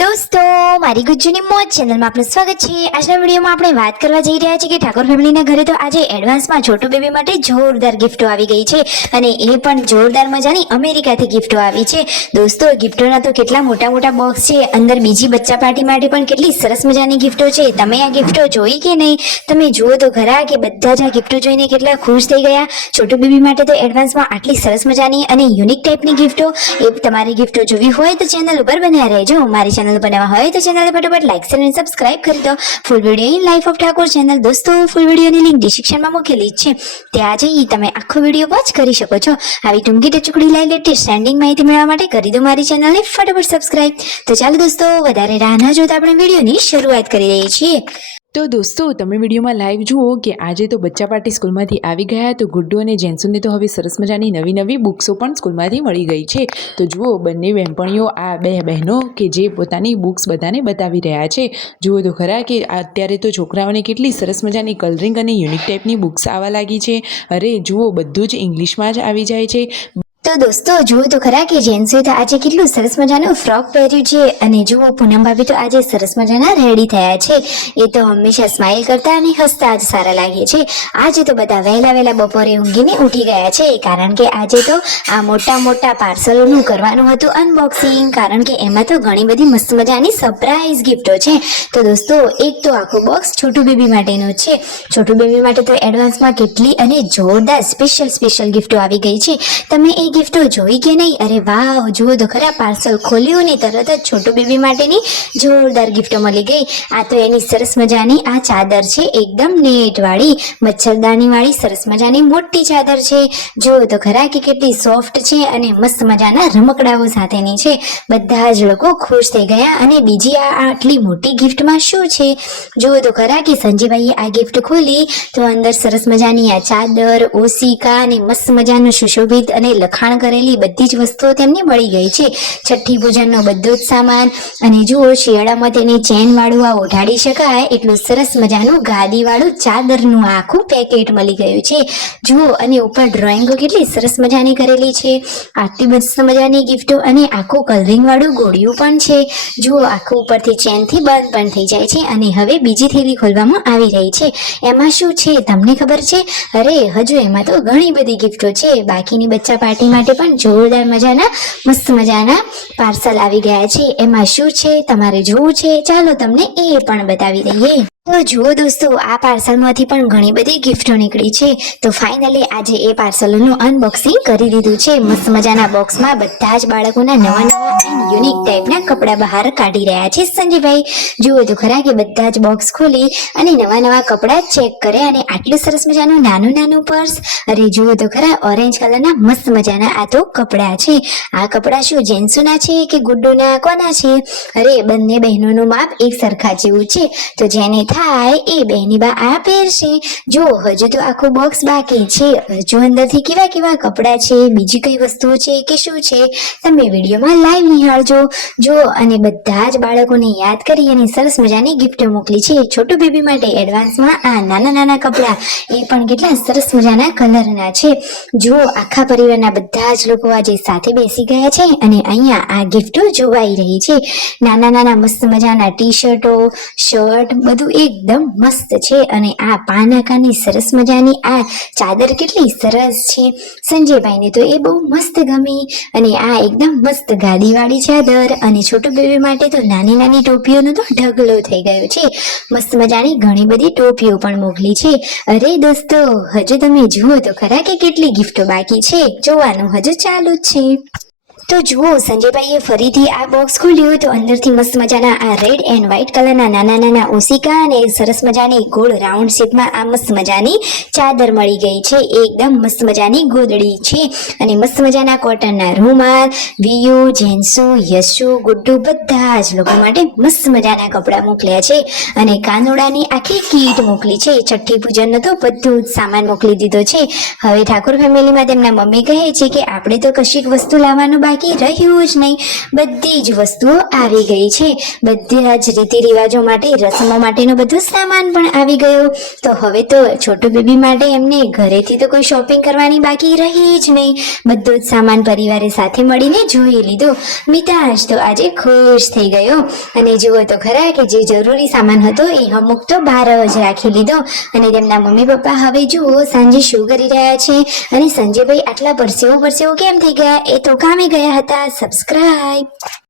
દોસ્તો મારી ગુજ્જુની મોજ ચેનલમાં આપનું સ્વાગત છે। આજના વિડીયોમાં આપણે વાત કરવા જઈ રહ્યા છીએ કે ઠાકોર ફેમિલીના ઘરે તો આજે એડવાન્સમાં છોટુ બેબી માટે જોરદાર ગિફ્ટો આવી ગઈ છે અને એ પણ જોરદાર મજાની અમેરિકાથી ગિફ્ટો આવી છે। દોસ્તો ગિફ્ટોના તો કેટલા મોટા મોટા બોક્સ છે, અંદર બીજી બચ્ચા પાર્ટી માટે પણ કેટલી સરસ મજાની ગિફ્ટો છે। તમે આ ગિફ્ટો જોઈ કે નહીં? તમે જુઓ તો ખરા કે બધા જ આ ગિફ્ટો જોઈને કેટલા ખુશ થઈ ગયા। છોટુ બેબી માટે તો એડવાન્સમાં આટલી સરસ મજાની અને યુનિક ટાઈપની ગિફ્ટો, એ તમારી ગિફ્ટો જોવી હોય તો ચેનલ ઉપર બન્યા રહેજો। મારી ચેનલ બનાવવા હોય તો ચેનલ ફટાફટ લાઈક શેર અને સબસ્ક્રાઇબ કરી દો। Full video in life of Thakor channel દોસ્તો ફૂલ વિડીયોની લિંક ડિસ્ક્રિપ્શનમાં મૂકેલી છે, ત્યાં જઈ તમે આખો વિડીયો વોચ કરી શકો છો। આવી ટૂંકી ટચુકડી લાઈ લેટેસ્ટ ટ્રેન્ડિંગ માહિતી મેળવવા માટે કરી દો મારી ચેનલને ફટાફટ સબસ્ક્રાઇબ। તો ચાલો દોસ્તો વધારે રાહ ન જોતા આપણે વિડીયોની શરૂઆત કરી દઈએ છીએ। તો દોસ્તો તમે વિડીયોમાં લાઈવ જુઓ કે આજે તો બચ્ચા પાર્ટી સ્કૂલમાંથી આવી ગયા, તો ગુડ્ડુ અને જેન્સુને તો હવે સરસ મજાની નવી નવી બુક્સો પણ સ્કૂલમાંથી મળી ગઈ છે। તો જુઓ બંને બહેનપણીઓ, આ બે બહેનો કે જે પોતાની બુક્સ બધાને બતાવી રહ્યા છે। જુઓ તો ખરા કે અત્યારે તો છોકરાઓને કેટલી સરસ મજાની કલરિંગ અને યુનિક ટાઈપની બુક્સ આવવા લાગી છે। અરે જુઓ બધું જ ઇંગ્લિશમાં જ આવી જાય છે। તો દોસ્તો જુઓ તો ખરા કે જેન્સુએ તો આજે કેટલું સરસ મજાનું ફ્રોક પહેર્યું છે અને જુઓ પૂનમ ભાભી તો આજે સરસ મજાના રેડી થયા છે। એ તો હંમેશા સ્માઇલ કરતા અને હસતા જ સારા લાગે છે। આજે તો બધા વહેલા બપોરે ઊંઘીને ઉઠી ગયા છે, કારણ કે આજે તો આ મોટા પાર્સલોનું કરવાનું હતું અનબોક્સિંગ, કારણ કે એમાં તો ઘણી બધી મસ્ત મજાની સરપ્રાઈઝ ગિફ્ટો છે। તો દોસ્તો એક તો આખું બોક્સ છોટુ બેબી માટેનું છે। છોટુ બેબી માટે તો એડવાન્સમાં કેટલી અને જોરદાર સ્પેશિયલ ગિફ્ટો આવી ગઈ છે। તમે એ ગિફ્ટો જોઈ કે નહીં? અરે વાવ, જુઓ તો ખરા, પાર્સલ ખોલ્યું ને તરત જ છોટુ બેબી માટેની જોરદાર ગિફ્ટો મળી ગઈ। આ તો એની સરસ મજાની આ ચાદર છે, એકદમ નેટ વાળી મચ્છરદાની વાળી સરસ મજાની મોટી ચાદર છે। જુઓ તો ખરા કે કેટલી સોફ્ટ છે અને મસ્ત મજાના રમકડાઓ સાથેની છે। બધા જ લોકો ખુશ થઈ ગયા। અને બીજી આ આટલી મોટી ગિફ્ટમાં શું છે? જુઓ તો ખરા કે સંજીભાઈએ આ ગિફ્ટ ખોલી તો અંદર સરસ મજાની આ ચાદર, ઓશિકા અને મસ્ત મજાનું સુશોભિત અને લખાણ કરેલી બધી જ વસ્તુઓ તેમને મળી ગઈ છે। છઠ્ઠી પૂજનનો બધો જ સામાન, અને જુઓ શિયાળામાં તેની ચેન વાળું આ ઓઢાડી શકાય એટલું સરસ મજાનું ગાદી વાળું ચાદરનું આખું પેકેટ મળી ગયું છે। જુઓ અને ઉપર ડ્રોઈંગો કેટલી સરસ મજાની કરેલી છે। આટલી મસ્ત મજાની ગિફ્ટો અને આખું કલરિંગ વાળું ગોળિયું પણ છે। જુઓ આખું ઉપરથી ચેનથી બંધ પણ થઈ જાય છે અને હવે બીજી થેલી ખોલવામાં આવી રહી છે। એમાં શું છે તમને ખબર છે? અરે હજુ એમાં તો ઘણી બધી ગિફ્ટો છે। બાકીની બચ્ચા પાર્ટી માટે પણ જોરદાર મજાના મસ્ત મજાના પાર્સલ આવી ગયા છે। એમાં શું છે તમારે જોવું છે? ચાલો તમને એ પણ બતાવી દઈએ। તો જુઓ દોસ્તો, આ પાર્સલમાંથી પણ ઘણી બધી ગિફ્ટો નીકળી છે। તો ફાઇનલી આજે એ પાર્સલોનું અનબોક્સિંગ કરી દીધું છે। મસ્ત મજાના બોક્સમાં બધા જ બાળકોના નવા યુનિક ટાઈપના કપડા બહાર કાઢી રહ્યા છે સંજીભાઈ। જુઓ તો ખરા કે બધા જ બોક્સ ખોલી અને નવા કપડા ચેક કરે, અને આટલું સરસ મજાનું નાનું પર્સ। અરે જુઓ તો ખરા, ઓરેન્જ કલરના મસ્ત મજાના આ તો કપડા છે। આ કપડા શું જેન્સુના છે કે ગુડ્ડુના કોના છે? અરે બંને બહેનોનું માપ એક સરખા જેવું છે, તો જેને થાય એ બહેની બા આ પહેરશે। જો હજુ તો આખું બોક્સ બાકી છે, હજુ અંદરથી કેવા કપડા છે, બીજી કઈ વસ્તુઓ છે કે શું છે, તમે વિડીયોમાં લાઈવ નિહાળજો। જો અને બધા જ બાળકોને યાદ કરી અને સરસ મજાની ગિફ્ટો મોકલી છે છોટુ બેબી માટે એડવાન્સમાં આ નાના કપડા, એ પણ કેટલા સરસ મજાના કલરના છે। જુઓ આખા પરિવારના બધા જ લોકો આજે સાથે બેસી ગયા છે અને અહીંયા આ ગિફ્ટો જોવાઈ રહી છે। નાના મસ્ત મજાના ટી શર્ટો, શર્ટ બધું એકદમ મસ્ત છે। અને આ પાનાકાની સરસ મજાની આ ચાદર કેટલી સરસ છે। સંજયભાઈને તો એ બહુ મસ્ત ગમી। અને આ એકદમ મસ્ત ગાદીવાળી ચાદર, અને છોટુ બેબી માટે તો નાની ટોપીઓનો તો ઢગલો થઈ ગયો છે। મસ્ત મજાની ઘણી બધી ટોપીઓ પણ મોકલી છે। અરે દોસ્તો હજુ તમે જુઓ તો ખરા કે કેટલી ગિફ્ટો બાકી છે, જોવાનું હજુ ચાલુ જ છે। તો જુઓ સંજયભાઈએ ફરીથી આ બોક્સ ખોલ્યું તો અંદરથી મસ્ત મજાના આ રેડ એન્ડ વ્હાઈટ કલરના નાના ઓશિકા અને સરસ મજાની ગોળ રાઉન્ડ શેપમાં આ મસ્ત મજાની ચાદર મળી ગઈ છે। એકદમ મસ્ત મજાની ગોદડી છે, અને મસ્ત મજાના કોટનના રૂમાલ, વિયુ, જેન્સુ, યશુ, ગુડ્ડુ બધા જ લોકો માટે મસ્ત મજાના કપડાં મોકલ્યા છે। અને કાનોડાની આખી કીટ મોકલી છે। છઠ્ઠી પૂજનનો તો બધું જ સામાન મોકલી દીધો છે। હવે ઠાકોર ફેમિલીમાં તેમના મમ્મી કહે છે કે આપણે તો કશીક વસ્તુ લાવવાનું બાકી બાકી રહ્યું જ નહીં. બધી જ વસ્તુઓ આવી ગઈ છે. બધા જ રીતિ રિવાજો માટે, રસમો માટેનો બધો સામાન પણ આવી ગયો. તો હવે તો છોટું બેબી માટે એમને ઘરેથી તો કોઈ શોપિંગ કરવાની બાકી રહી જ નહીં. બધો જ સામાન પરિવારે સાથે મળીને જોઈ લીધો. મિતાજ તો આજે ખુશ થઈ ગયો. અને જુઓ તો ખરા કે જે જરૂરી સામાન હતો એ અમુક તો બહાર જ રાખી લીધો. અને તેમના મમ્મી પપ્પા હવે જુઓ સાંજે શું કરી રહ્યા છે. અને સંજયભાઈ આટલા પરસેવો કેમ થઈ ગયા? એ તો કામે ગયા હતા. સબસ્ક્રાઇબ.